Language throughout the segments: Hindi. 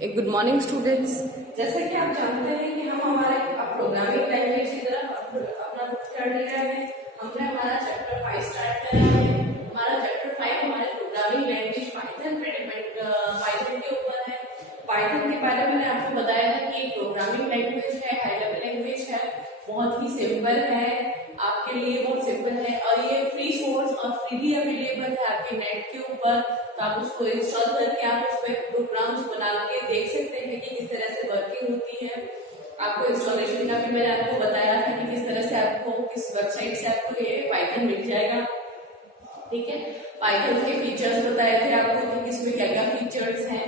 Good morning students. जैसा कि आप जानते हैं कि हम हमारे प्रोग्रामिंग लैंग्वेज की तरफ अपना रुख कर ले रहे हैं। हमने हमारा चैप्टर 5 स्टार्ट करा है। हमारा चैप्टर 5 हमारे प्रोग्रामिंग लैंग्वेज पाइथन पे पाइथन के ऊपर है। पाइथन के बारे में मैंने आपको बताया था कि प्रोग्रामिंग लैंग्वेज है, हाई लेवल लैंग्वेज है, बहुत ही सिंपल है, आपके लिए बहुत सिंपल है और ये फ्री सोर्स और फ्रीली अवेलेबल है आपके नेट के ऊपर। तो आप उसको इंस्टॉल करके आप उस पर प्रोग्राम्स बना के देख सकते हैं कि किस तरह से वर्किंग होती है। आपको इंस्टॉलेशन का भी मैंने आपको बताया था कि किस तरह से आपको किस वेबसाइट से आपको ये पाइथन मिल जाएगा। ठीक है, पाइथन के फीचर्स बताए थे आपको कि किसमें क्या क्या फीचर्स हैं।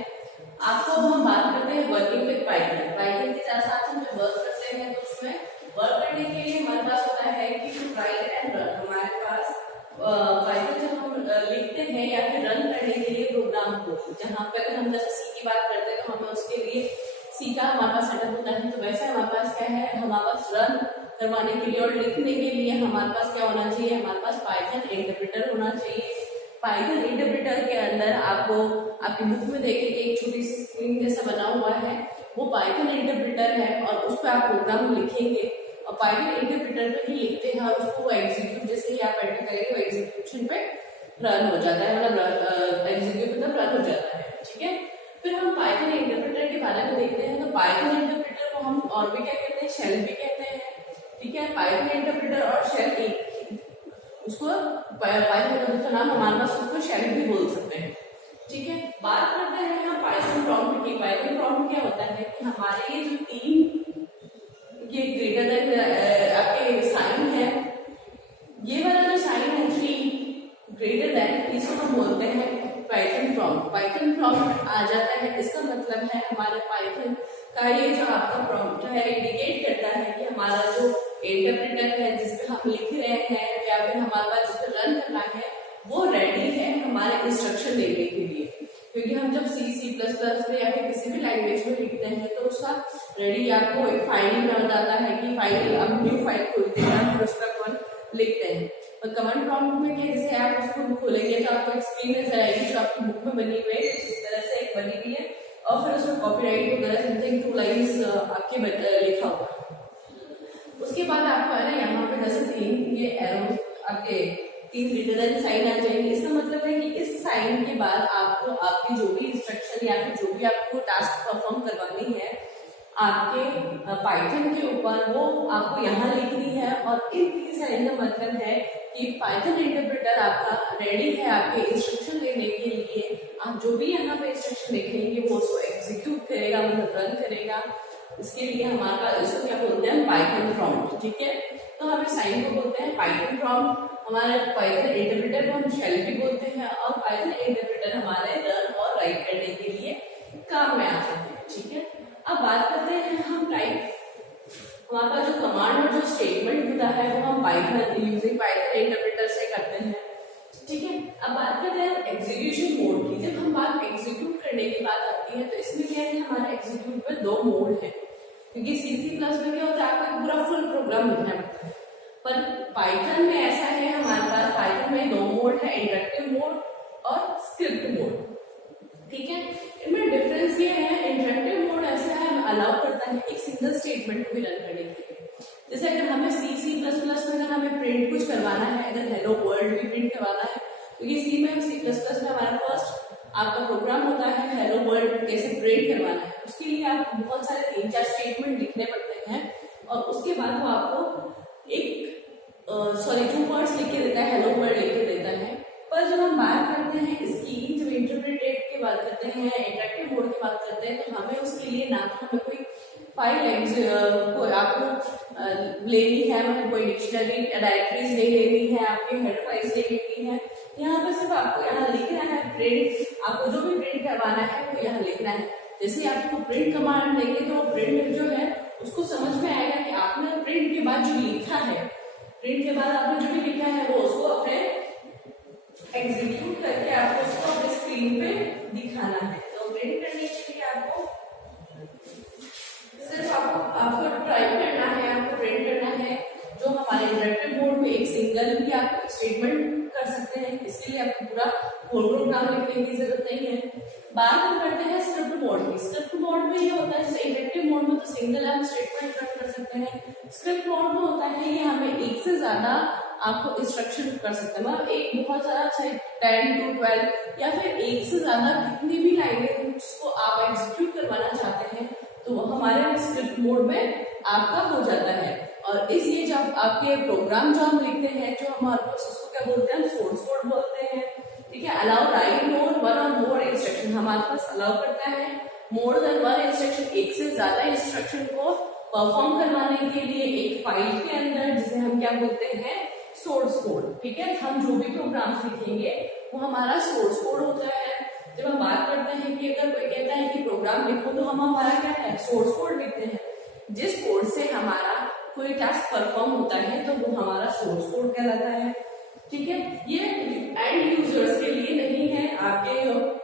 आपको हम बात करते हैं वर्किंग विद पाइथन। पाइथन के साथ हम जब वर्क करते हैं तो उसमें वर्क करने के लिए हमारे पास होता है कि राइट एंड रन। हमारे पास पाइथन जब हम लिखते हैं या फिर रन करने के लिए प्रोग्राम को, जहाँ पर हम जैसे सी की बात करते हैं तो हमें उसके लिए सी का हमारे पास सेटअप होता है। तो वैसे हमारे पास क्या है, हमारे पास रन करवाने के लिए और लिखने के लिए हमारे पास क्या होना चाहिए, हमारे पास पाइथन इंटरप्रेटर होना चाहिए। पाइथन इंटरप्रेटर के अंदर आपको आपकी बुक में देखेंगे एक छोटी सी स्क्रीन जैसा बना हुआ है, वो पाइथन इंटरप्रेटर है और उस पर आप प्रोग्राम लिखेंगे और पाइथन इंटरप्रेटर पे ही लिखते हैं और उसको एग्जीक्यूट जैसे ही आप एंटर करेंगे वो एग्जीक्यूशन पे रन हो जाता है, मतलब एग्जीक्यूट मतलब रन हो जाता है। ठीक है, फिर हम पाइथन इंटरप्रेटर के बारे में देखते हैं। तो पाइथन इंटरप्रेटर को हम और भी क्या कहते हैं, शेल भी कहते हैं। ठीक है, पाइथन इंटरप्रेटर और शेल एक उसको पाइथन का दूसरा नाम हमारे पास उसको शेल भी बोल सकते हैं। ठीक है, बात करते हैं हम पाइथन प्रॉम्प्ट की। पाइथन प्रॉम्प्ट क्या होता है कि हमारे ये जो तीन ये ग्रेटर देन आपके साइन है, ये वाला जो साइन है 3 ग्रेटर देन, इसको हम बोलते हैं पाइथन प्रॉम्प्ट। पाइथन प्रॉम्प्ट आ जाता है, इसका मतलब है हमारे पाइथन का ये जो आपका प्रॉम्प्ट है इंडिकेट करता है कि हमारा जो इंटरप्रेटर है जिसपे हम लिख रहे हैं या फिर हमारे पास जिसपे रन करना है वो रेडी है हमारे इंस्ट्रक्शन देने के लिए। क्योंकि हम जब C++ में या फिर किसी भी लैंग्वेज में लिखते हैं तो उसका रेडी आपको एक फाइल में बताता है कि फाइल अब न्यू फाइल खोलते हैं फिर उसका कमांड लिखते हैं। और कमांड प्रॉम्प्ट में क्या, जैसे आप उसको खोलेंगे तो आपको एक स्क्रीन नजर आएगी जो आपकी बुक में बनी हुई है, इस तरह से एक बनी हुई है और फिर उसमें कॉपीराइट वगैरह समथिंग 2 लाइन्स आपके लिखा हुआ है। उसके बाद आपको है ना यहाँ पे जैसे 3 ये एरो आपके 3 ग्रेटर देन साइन आ जाएंगे। इसका मतलब है कि इस साइन के बाद आपको आपकी जो भी इंस्ट्रक्शन या फिर जो भी आपको टास्क परफॉर्म करवानी है आपके पाइथन के ऊपर वो आपको यहाँ लिखनी है। और इन 3 साइन का मतलब है कि पाइथन इंटरप्रेटर आपका रेडी है आपके इंस्ट्रक्शन लेने के लिए। आप जो भी यहाँ पे इंस्ट्रक्शन लिखेंगे वो उसको एग्जीक्यूट करेगा, मतलब रन करेगा। इसके लिए हमारे पास इसको क्या बोलते हैं, पाइथन प्रॉम्प्ट। ठीक है, तो हम इस साइन को बोलते हैं पाइथन प्रॉम्प्ट। हमारे पाइथन इंटरप्रेटर को हम शेल भी बोलते हैं और पाइथन इंटरप्रेटर हमारे रन और राइट करने के लिए काम में आते हैं। ठीक है, अब बात करते हैं हम टाइप। हमारे पास जो कमांड और जो स्टेटमेंट होता है वो हम पाइथन यूजिंग पाइथन इंटरप्रेटर से करते हैं। ठीक है, अब बात करते हैं एग्जीक्यूशन मोड की। जब हम बात एग्जीक्यूट करने की बात आती है तो इसमें क्या है, हमारे एग्जीक्यूट में 2 मोड है। क्योंकि C++ में क्या होता है, आपको पूरा फुल प्रोग्राम लिखना पड़ता है, पर पाइथन में ऐसा है हमारे पास पाइथन में 2 मोड है, इंटरेक्टिव मोड और स्क्रिप्ट मोड। ठीक है, इनमें डिफरेंस ये है, इंटरेक्टिव मोड ऐसा है अलाउ करता है एक सिंगल स्टेटमेंट को भी रन करने के लिए। जैसे अगर हमें C++ में अगर हमें प्रिंट कुछ करवाना है, अगर हेलो वर्ल्ड भी प्रिंट करवाना है, क्योंकि C++ में हमारा फर्स्ट आपका प्रोग्राम होता है हेलो वर्ल्ड कैसे प्रिंट करवाना है, उसके लिए आप बहुत सारे 3-4 स्टेटमेंट लिखने पड़ते हैं और उसके बाद वो आपको एक 2 वर्ड्स लिख के देता है, हेलो वर्ल्ड लिख के देता है। पर जब हम बात करते हैं इसकी, जब इंटरप्रेटेड की बात करते हैं, इंटरेक्टिव मोड की बात करते हैं, तो हमें उसके लिए ना तो हमें कोई फाइल कोई आपको लेनी है, मतलब कोई डिक्शनरी डायरेक्टरीज नहीं लेनी है, आपके हेड फाइल्स नहीं लेनी है। यहाँ पर सिर्फ आपको यहाँ लिखना है प्रिंट, आपको जो भी प्रिंट करवाना है वो यहाँ लिखना है। जैसे आपको प्रिंट कमांड देंगे तो प्रिंट जो है उसको समझ में आएगा कि आपने प्रिंट के बाद जो लिखा है, प्रिंट के बाद आपने जो भी लिखा है वो उसको अपने एग्जीक्यूट करके आपको उसको अपने स्क्रीन पे दिखाना है। तो प्रिंट करने के लिए आपको सिर्फ आपको टाइप करना है, आपको प्रिंट करना है। जो हमारे इंटरेक्टिव मोड में एक सिंगल भी आप स्टेटमेंट कर सकते हैं, इसके लिए आपको पूरा होल प्रोग्राम लिखने की जरूरत नहीं है। बात हम करते हैं स्क्रिप्ट मोड की। स्क्रिप्ट मोड में ये होता है, जैसे इंडक्टिव मोड में तो सिंगल हम स्टेटमेंट रन कर सकते हैं, स्क्रिप्ट मोड में होता है ये हमें एक से ज्यादा आपको इंस्ट्रक्शन कर सकते हैं, मतलब एक बहुत सारा 10 to 12 या फिर एक से ज्यादा कितनी भी लाइनें जिसको आप एग्जीक्यूट करवाना चाहते हैं तो वो हमारे स्क्रिप्ट मोड में आपका हो जाता है। और इसलिए जब आपके प्रोग्राम जो हम लिखते हैं, जो हमारे पास उसको क्या बोलते हैं, सोर्स कोड बोलते हैं, ठीक है। अलाउ राइट मोर वन और मोर इंस्ट्रक्शन, हमारे पास अलाउ करता है मोर देन वन इंस्ट्रक्शन, एक से ज्यादा इंस्ट्रक्शन को परफॉर्म करवाने के लिए एक फाइल के अंदर, जिसे हम क्या बोलते हैं, सोर्स कोड, ठीक है। हम जो भी प्रोग्राम लिखेंगे वो हमारा सोर्स कोड होता है। जब हम बात करते हैं कि अगर कोई कहता है कि प्रोग्राम लिखो, तो हम हमारा क्या है, सोर्स कोड लिखते हैं। जिस कोड से हमारा कोई टास्क परफॉर्म होता है तो वो हमारा सोर्स कोड कहलाता है, ठीक है। ये एंड यूजर्स के लिए नहीं है, आपके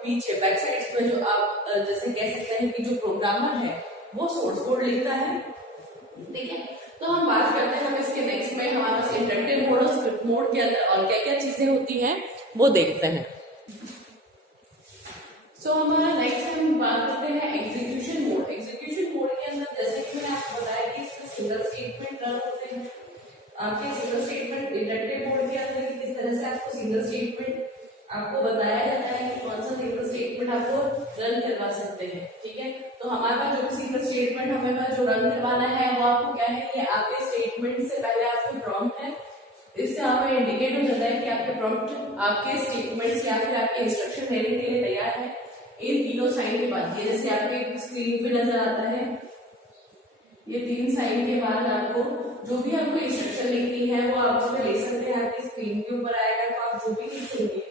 पीछे बैक साइड में जो आप जैसे कह सकते हैं कि जो प्रोग्रामर है वो सोर्स कोड लिखता है, ठीक है। तो हम बात करते हैं, हम इसके नेक्स्ट में हमारे पास इंटरेक्टिव मोड और स्क्रिप्ट मोड के अंदर और क्या क्या चीजें होती हैं वो देखते हैं। सो हमारा नेक्स्ट हम बात करते हैं एग्जीक्यूशन मोड। एग्जीक्यूशन मोड के अंदर जैसे कि मैंने आपको बताया कि इसमें सिंगल स्टेटमेंट रन होते हैं। आपके सिंगल स्टेटमेंट इंडक्टिव मोड के अंदर किस तरह से आपको सिंगल स्टेटमेंट आपको बताया जाता है कि कौन सा सिंगल स्टेटमेंट आपको रन करवा सकते हैं, ठीक है। तो हमारे पास जो भी सिंगल स्टेटमेंट हमें जो रन करवाना है वो आपको क्या है, ये आपके स्टेटमेंट से पहले आपके प्रॉम्प्ट है, इससे हमें इंडिकेट हो जाता है कि आपके प्रॉम्प्ट आपके स्टेटमेंट्स या फिर आपके इंस्ट्रक्शन देने के लिए तैयार है। इन तीनों साइन के बाद, ये जैसे आपके स्क्रीन पे नजर आता है, ये 3 साइन के बाद आपको जो भी आपको इंस्ट्रक्शन लिखनी है वो आप उसमें लिख सकते हैं, आपकी स्क्रीन के ऊपर आएगा। तो आप जो भी लिखेंगे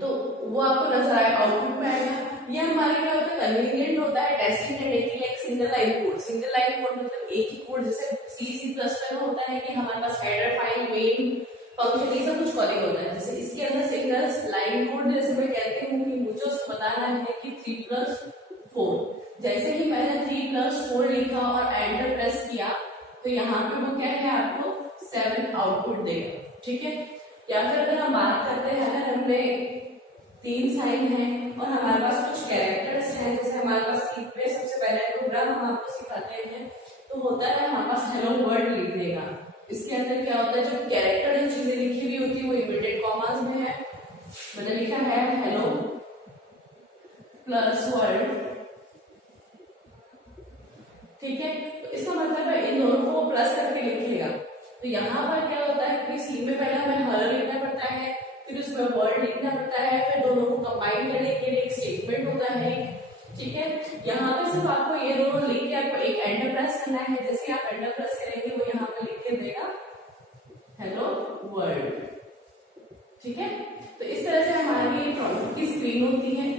तो वो आपको नजर आएगा, आउटपुट में आएगा। ये हमारे क्या होता है, कन्वीनियंट होता है टेस्टिंग करने के लिए एक single line code. Single line code मतलब एक ही कोड, जैसे C++ में होता है कि हमारे पास हेडर फाइल, मेन फंक्शन, ये सब कुछ कॉलिंग होता है। जैसे इसके अंदर सिंगल लाइन कोड, जैसे मैं कहती हूँ कि मुझे उसको बताना है कि 3+4, जैसे ही मैंने 3+4 लिखा और एंटर प्रेस किया तो यहाँ पे वो क्या है, आपको 7 आउटपुट देगा, ठीक है। या फिर अगर हम बात करते हैं, अगर हमने 3 साइन है और हमारे पास कुछ कैरेक्टर्स हैं, जैसे हमारे पास सी पे सबसे पहले प्रोग्राम हम आपको सिखाते हैं तो होता है हमारे पास हेलो वर्ल्ड लिखने का। इसके अंदर क्या होता है, जो कैरेक्टर जो चीजें लिखी हुई होती है वो इन्वर्टेड कॉमास में है। मैंने लिखा है हेलो प्लस वर्ल्ड, ठीक है। तो इसका मतलब है इन दोनों को प्लस करके लिखिएगा। तो यहाँ पर क्या होता है कि सी में पहले हमें हेलो लिखना पड़ता है, फिर उसमें वर्ड लिखना पड़ता है, फिर दोनों को कंबाइन करने के लिए एक स्टेटमेंट होता है, ठीक है। यहाँ पे सिर्फ आपको ये दोनों लिख के आपको एक एंटर प्रेस करना है। जैसे आप एंटर प्रेस करेंगे वो यहाँ पे लिख के देगा हेलो वर्ल्ड, ठीक है। तो इस तरह से हमारी प्रॉम्प्ट की स्क्रीन होती है।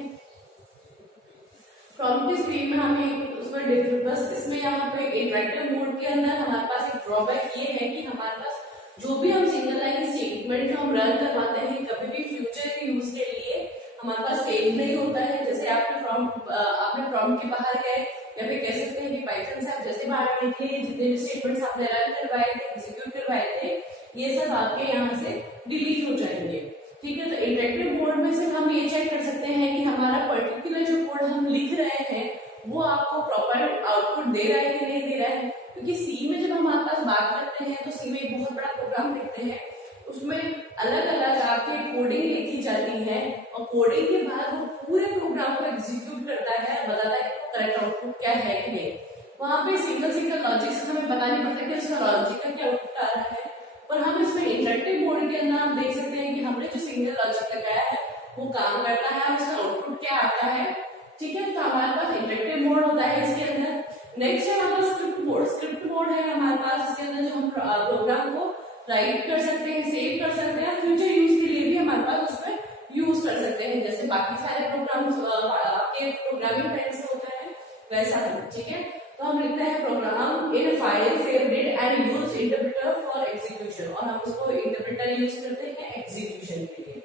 प्रॉम्प्ट की स्क्रीन में हमें उसमें डिफरेंट, बस इसमें यहाँ पे इंटरेक्टिव मोड के अंदर हमारे पास एक ड्रॉबैक ये है कि हमारे पास जो भी हम सिंगल लाइन स्टेटमेंट जो हम रन करवाते हैं कभी भी फ्यूचर के यूज के लिए हमारे पास सेव नहीं होता है। जैसे आपने प्रॉम्प्ट के बाहर गए या फिर कह सकते हैं कि पाइथन से आप जैसे बाहर निकले, जितने भी स्टेटमेंट्स आपने रन करवाए थे, एग्जीक्यूट करवाए थे, ये सब आपके यहाँ से डिलीट हो जाएंगे, ठीक है। तो इंटरेक्टिव मोड में से हम ये चेक कर सकते हैं कि हमारा पर्टिकुलर जो कोड हम लिख रहे हैं वो आपको प्रॉपर आउटपुट दे रहा है कि नहीं दे रहा है। क्योंकि सी में जब हम आपके पास बात करते हैं तो सी में एक बहुत बड़ा प्रोग्राम लिखते हैं, उसमें अलग अलग आपकी कोडिंग लिखी जाती है और कोडिंग के बाद वो पूरे प्रोग्राम को एग्जीक्यूट करता है, बताता है कि करेक्ट आउटपुट क्या है कि नहीं। वहां पे सिंगल लॉजिक हमें पता नहीं पड़ता कि उसका लॉजिक का क्या आउटपुट आ रहा है। पर हम इसमें इंटरेक्टिव मोड के अंदर हम देख सकते हैं कि हमने जो सिंगल लॉजिक लगाया है वो काम करता है, उसका आउटपुट क्या आता है, ठीक है। तो हमारे पास इंटरेक्टिव मोड होता है इसके अंदर। नेक्स्ट है हमारा स्क्रिप्ट मोड। स्क्रिप्ट मोड है हमारे पास, इसके अंदर जो हम प्रोग्राम को राइट कर सकते हैं, सेव कर सकते हैं, फ्यूचर यूज के लिए भी हमारे पास उसमें यूज कर सकते हैं। जैसे बाकी सारे प्रोग्राम्स आपके प्रोग्रामिंग पेन से होता है वैसा ही, ठीक है। तो हम लिखते हैं program in file favourite and use interpreter for execution, और हम उसको इंटरप्रेटर यूज करते हैं एग्जीक्यूशन के लिए,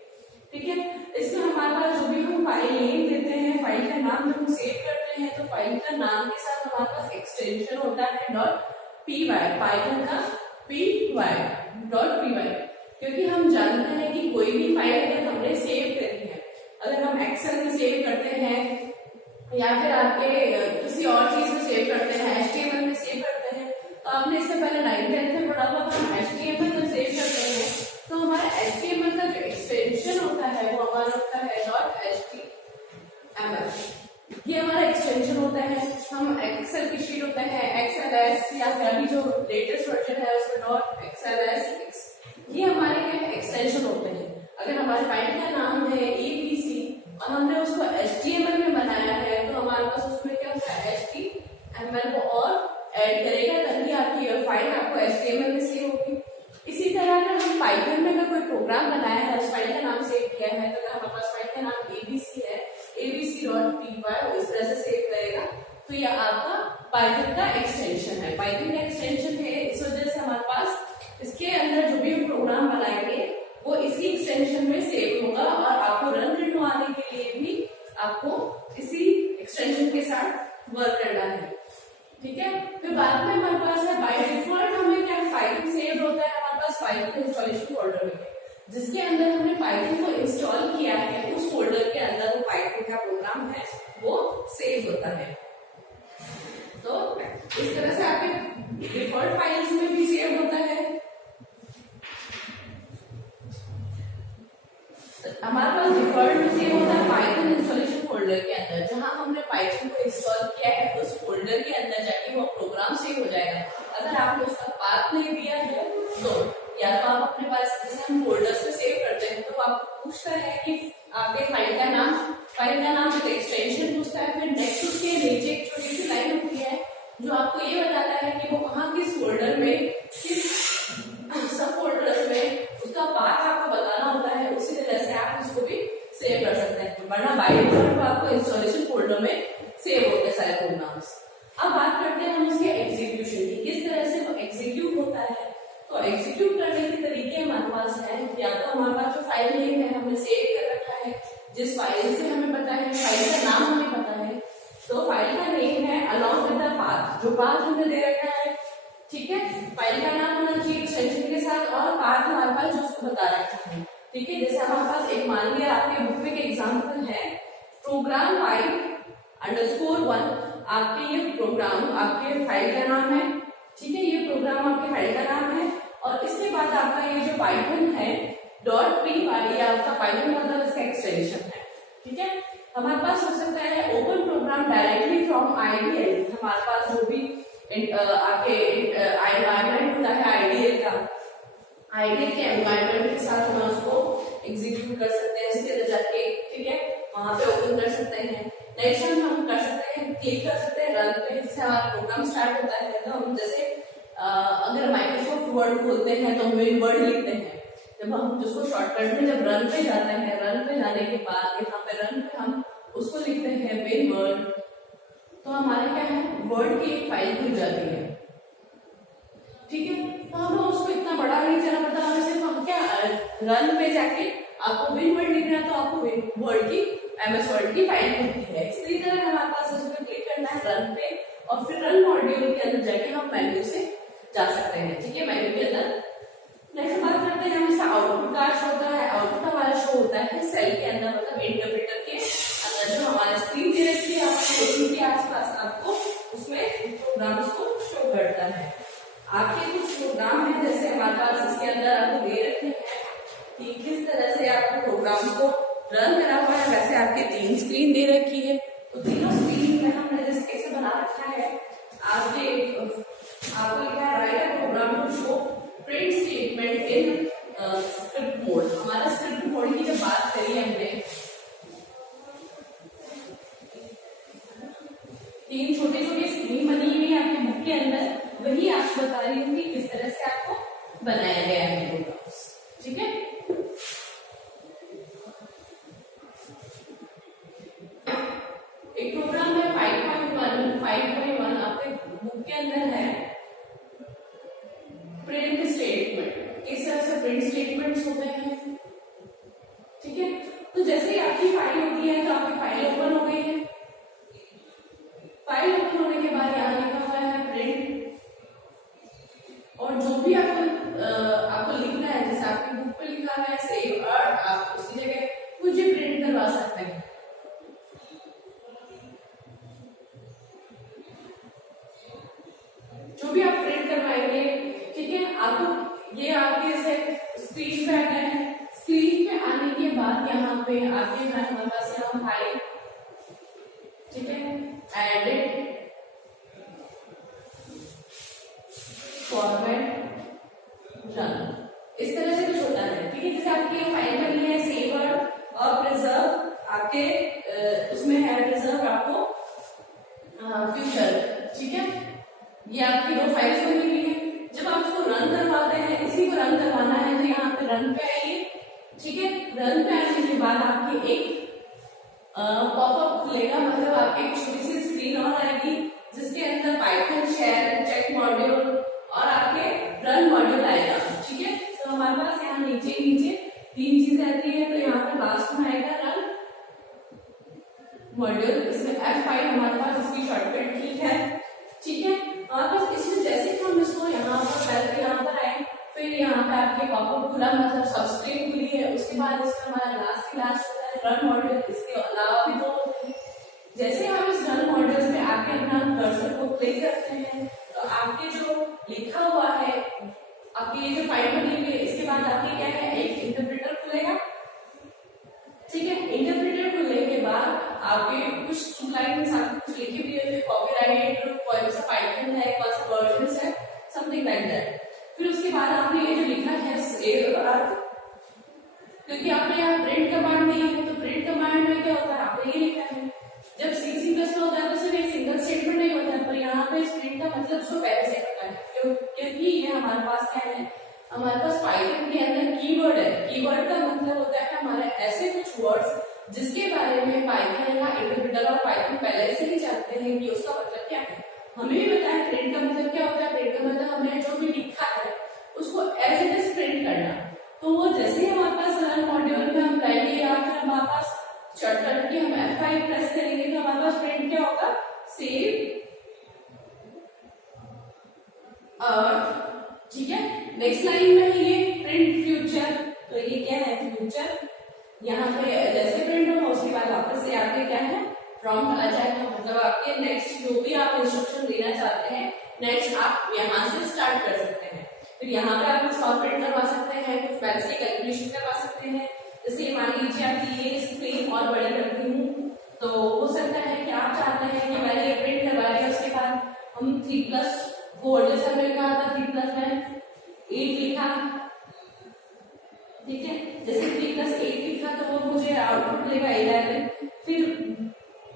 ठीक है। इसमें हमारे पास जो भी हम फाइल नेम देते हैं, फाइल का नाम जब हम सेव करते हैं तो फाइल का नाम के साथ हमारे पास एक्सटेंशन होता है .py, पाइथन का .py, क्योंकि हम जानते हैं कि कोई भी फाइल अगर हमने सेव करनी है, अगर हम एक्सेल में सेव करते हैं या फिर आपके किसी और चीज में सेव करते हैं, HTML में सेव करते हैं, तो आपने इससे पहले 9th-10th में पढ़ा होगा, हम HTML में सेव करते हैं तो हमारा HTML का जो एक्सटेंशन होता है वो हमारा होता है .html। ये हमारा एक्सटेंशन होता है। हम एक्सेल की शीट होता है XLS या फिर अभी जो लेटेस्ट वर्जन है उसमें .xls, ये हमारे क्या है एक्सटेंशन होते हैं। अगर हमारे फाइल का नाम है ABC और हमने उसको HTML में बनाया है तो हमारे पास उसमें क्या होगा HTML को और ऐड करेगा तभी आपकी फाइल आपको HTML में सेव होगी। इसी तरह अगर हम पाइथन में कोई प्रोग्राम बनाया है, उस फाइल का नाम सेव किया है, तो अगर हमारे पास फाइल का नाम ABC है, abc.py, इस तरह से सेव करेगा तो ये आपका पाइथन का एक्सटेंशन है। पाइथन का एक्सटेंशन है, इस वजह से हमारे पास इसके अंदर जो भी प्रोग्राम बनाएंगे वो इसी एक्सटेंशन में सेव होगा और आपको रन करवाने के लिए भी आपको इसी एक्सटेंशन के साथ वर्क करना है। ठीक है, फिर बाद में हमारे पास है बाय डिफॉल्ट हमें क्या पाइथन सेव होता है हमारे पास पाइथन इंस्टॉलेशन फोल्डर में, जिसके अंदर हमने पाइथन को इंस्टॉल किया है उस फोल्डर के अंदर वो पाइथन का प्रोग्राम है वो सेव होता है। तो इस तरह से आपके डिफॉल्ट फाइल्स में भी सेव होता है। हमारे पास डिफॉल्ट में सेव होता है पाइथन इंस्टॉलेशन फोल्डर के अंदर, जहां हमने पाइथन को इंस्टॉल किया है उस फोल्डर के अंदर जाके वो प्रोग्राम सेव हो जाएगा। अगर आपने उसका पाथ नहीं दिया है तो या तो आप अपने पास जैसे हम फोल्डर्स में सेव करते हैं तो आपको पूछता है कि आपके फाइल का नाम विद एक्सटेंशन पूछता है, फिर नेक्स्ट उसके नीचे एक छोटी सी लाइन होती है जो आपको ये बताता है कि वो कहाँ किस फोल्डर में किस सब फोल्डर्स में उसका पाथ आपको बताना होता है। उसी तरह से आप उसको भी सेव कर सकते हैं, वरना बाय डिफॉल्ट आपको इंस्टॉलेशन फोल्डर में सेव होते हैं सारे प्रोग्राम्स। अब बात करते हैं हम उसके एग्जीक्यूशन की, किस तरह से वो एग्जीक्यूट होता है। तो एग्जीक्यूट करने के तरीके हमारे पास है, या तो हमारे पास जो फाइल नेम है हमने सेव कर रखा है, जिस फाइल से हमें पता है, फाइल का नाम हमें पता है, तो फाइल का नेम है अलॉन्ग विद द पाथ, जो पाथ हमने दे रखा है। ठीक है, फाइल का नाम होना चाहिए एक्सटेंशन के साथ और पाथ हमारे पास जो उसको बता रखा है। ठीक है, जैसे हमारे पास एक मान लिया आपके बुक में एग्जाम्पल है प्रोग्राम 5_1, आपके ये प्रोग्राम आपके फाइल का नाम है। ठीक है, ये प्रोग्राम आपके फाइल का नाम है और इसके बाद आपका ये जो पाइथन है .py, ये आपका पाइथन मतलब इसका एक्सटेंशन है। ठीक है, हमारे पास हो सकता है open program directly from IDLE, हमारे पास जो भी आपके एनवायरनमेंट होता है आईडीएल का, आईडीएल के एनवायरनमेंट के साथ हम उसको एग्जीक्यूट कर सकते हैं इसके अंदर जाके। ठीक है, वहां पे ओपन कर सकते हैं। नेक्स्ट हम कर सकते हैं क्लिक कर सकते हैं रन पे, जिससे हमारा प्रोग्राम स्टार्ट होता है। तो हम जैसे अगर माइक्रोसॉफ्ट वर्ड खोलते हैं तो हम वर्ड लिखते हैं, जब हम जिसको शॉर्टकट में जब रन पे जाते हैं, रन पे जाने के बाद यहाँ पे रन पे हम उसको लिखते हैं विन वर्ड, तो हमारे क्या है वर्ड की एक फाइल खुल जाती है। ठीक है, तो हमें उसको इतना बड़ा नहीं चला पड़ता, हमें सिर्फ हम क्या रन पे जाके आपको विन वर्ड लिखना है तो आपको विन वर्ड की MS वर्ड की फाइल मिलती है। इसी तरह हमारे पास उसमें क्लिक करना है रन पे और फिर रन मॉड्यूल के अंदर जाके हम मेन्यू से जा सकते हैं। ठीक है, मेन्यू के अंदर नेक्स्ट बात करते हैं हम इसका आउटपुट का शो होता है। आउटपुट हमारा शो होता है सेल के अंदर, मतलब इंटरप्रेटर के अंदर जो हमारा स्क्रीन दे रखी है आपको उसी के आसपास आपको उसमें प्रोग्राम्स को शो करता है। आपके कुछ प्रोग्राम है जैसे हमारे पास इसके अंदर आपको दे रखे हैं कि किस तरह से आपको प्रोग्राम्स को रन करा हुआ है। वैसे आपके 3 स्क्रीन दे रखी है, तो तीनों स्क्रीन में हमने जैसे कैसे बना रखा है आपको लिखा है write a program to show print statement in script mode. हमारा स्क्रिप्ट मोड की जब बात करी हमने, 3 छोटे छोटे स्क्रीन बनी हुई है आपके बुक के अंदर, वही आपको बता रही हूँ कि किस तरह से आपको बनाया गया है प्रोग्राम्स। ठीक है, एक प्रोग्राम है 5.1 आपके बुक के अंदर है प्रिंट स्टेटमेंट। किस तरह से प्रिंट स्टेटमेंट्स होते हैं। ठीक है, तो जैसे ही आपकी फाइल होती है तो आपकी फाइल ओपन हो गई है। फाइल ओपन होने के बाद यहाँ लिखा हुआ है प्रिंट, और जो भी आपको लिखना है, जैसे आपकी बुक पे लिखा हुआ है सेव, और आप उसकी जगह कुछ भी प्रिंट करवा सकते हैं। पे आपके यहाँ हमारे पास यहाँ फाइल, ठीक है, एडिट, फॉर्मेट, रन, इस तरह से कुछ होता है, ठीक है। जैसे आपकी फाइल बनी है सेव और प्रिजर्व, आपके उसमें है प्रिजर्व आपको फ्यूचर, ठीक है। ये आपकी दो फाइल्स बनी हुई है। जब आप इसको रन करवाते हैं, इसी को रन करवाना है तो यहाँ पे रन पे आइए, ठीक है। रन पे आने के बाद आपकी एक पॉपअप खुलेगा, मतलब आपकी एक छोटी सी स्क्रीन और आएगी जिसके अंदर पाइथन शेल, चेक मॉड्यूल और आपके रन मॉड्यूल आएगा, ठीक है। तो हमारे पास यहाँ नीचे नीचे तीन चीजें आती है, तो यहाँ पे लास्ट में आएगा रन मॉड्यूल, इसमें F5 हमारे पास इसकी शॉर्टकट की है, ठीक है। हमारे पास इसमें जैसे कि हम इसको यहाँ पर पहले यहाँ पर आए, फिर यहाँ पे आपके पॉपअप खुला, मतलब सबस्क्रीन खुली है, उसके बाद इसका हमारा लास्ट होता है रन मॉड्यूल, इसके अलावा भी दो होते हैं। जैसे हम इस रन मॉड्यूल पे आके अपना कर्सर को प्ले करते हैं तो आपके जो लिखा हुआ है, आपकी ये जो फाइल बनी हुई है, इसके बाद आपके क्या है, एक इंटरप्रेटर खुलेगा, ठीक है। इंटरप्रेटर खुलने के बाद आपके कुछ लाइन्स कुछ लिखी हुई है, कॉपीराइट, कौन सा पाइथन है, कौन सा वर्जन है, समथिंग लाइक दैट। फिर उसके बाद आपने ये जो लिखा है सेव, क्योंकि आपने यहाँ प्रिंट कमांड दी है, तो प्रिंट कमांड में क्या होता है, आपने ये लिखा है। जब C++ में होता है तो सिर्फ एक सिंगल स्टेटमेंट नहीं होता है, पर यहाँ पे इस प्रिंट का मतलब उसको पहले से पता है, क्योंकि ये हमारे पास क्या है, हमारे पास पाइथन के अंदर कीवर्ड है। कीवर्ड का मतलब होता है हमारे ऐसे कुछ वर्ड्स जिसके बारे में पाइथन का इंटरप्रेटर और पाइथन पहले से ही जानते हैं कि उसका मतलब क्या है। हमें भी पता है प्रिंट का मतलब क्या होता है, प्रिंट का मतलब हमने जो भी लिखा है उसको एज इट इज प्रिंट करना। तो वो जैसे ही हमारे पास रन मॉड्यूल में हम लाएंगे या फिर हमारे पास शॉर्टकट की हम F5 प्रेस करेंगे तो हमारे पास प्रिंट क्या होगा, सेव अर्थ, ठीक है। नेक्स्ट लाइन में है ये प्रिंट फ्यूचर, तो ये क्या है फ्यूचर, यहाँ पे जैसे प्रिंट होगा उसके बाद वापस से आपके क्या है प्रॉम्प्ट आ जाएगा, मतलब आपके नेक्स्ट जो भी आप इंस्ट्रक्शन देना चाहते हैं नेक्स्ट आप यहाँ से स्टार्ट कर सकते हैं। फिर यहाँ पे आप कुछ और प्रिंट करवा सकते हैं, कुछ मैथ्स की कैलकुलेशन करवा सकते हैं। जैसे मान लीजिए आपकी ये स्क्रीन और बड़ी करती हूँ, तो हो सकता है कि आप चाहते हैं कि मैंने ये प्रिंट करवा लिया, उसके बाद हम 3+4 जैसा मैंने कहा था 3+8 लिखा, ठीक है। जैसे 3+8 लिखा तो वो मुझे आउटपुट देगा 11, फिर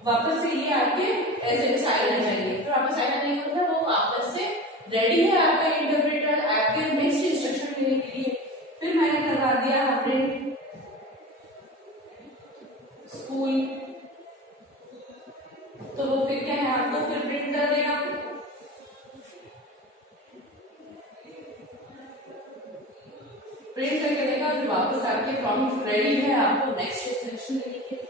वापस से ये आपके ऐसे साइड आ जाएंगे, फिर वापस साइड नहीं होता, वो वापस से रेडी है आपका इंटरप्रेटर आपके नेक्स्ट इंस्ट्रक्शन देने के लिए। फिर मैंने करवा दिया प्रिंट स्कूल, तो वो फिर क्या है आपको फिर प्रिंट कर देगा। प्रिंट करके देगा, फिर वापस आपके प्रॉम्प्ट रेडी है आपको नेक्स्ट इंस्ट्रक्शन देने के लिए।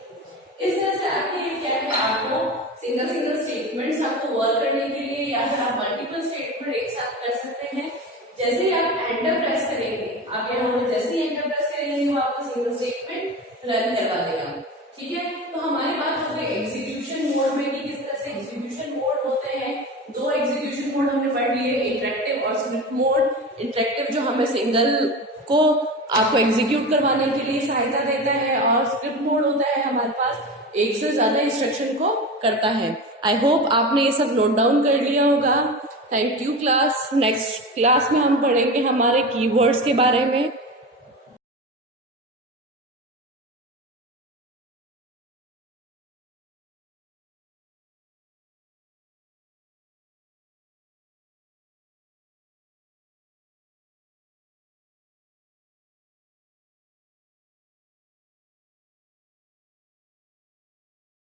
इस तरह से आपके क्या है, आपको सिंगल स्टेटमेंट्स आपको वर्क करने के लिए या फिर आप मल्टीपल स्टेटमेंट एक साथ कर सकते हैं। जैसे ही आप एंटर प्रेस करेंगे, आप यहाँ जैसे ही एंटर प्रेस करेंगे वो आपको सिंगल स्टेटमेंट रन करवा देगा, ठीक है। तो हमारी बात हो गई एग्जीक्यूशन मोड में कि किस तरह से एग्जीक्यूशन मोड होते हैं। दो एग्जीक्यूशन मोड हमने पढ़ लिए, इंटरेक्टिव और स्क्रिप्ट मोड। इंटरेक्टिव जो हमें सिंगल को आपको एग्जीक्यूट करवाने के लिए सहायता देता है, और स्क्रिप्ट मोड होता है हमारे पास एक से ज्यादा इंस्ट्रक्शन को करता है। आई होप आपने ये सब नोट डाउन कर लिया होगा। Thank you class. Next class में हम पढ़ेंगे हमारे कीवर्ड्स के बारे में।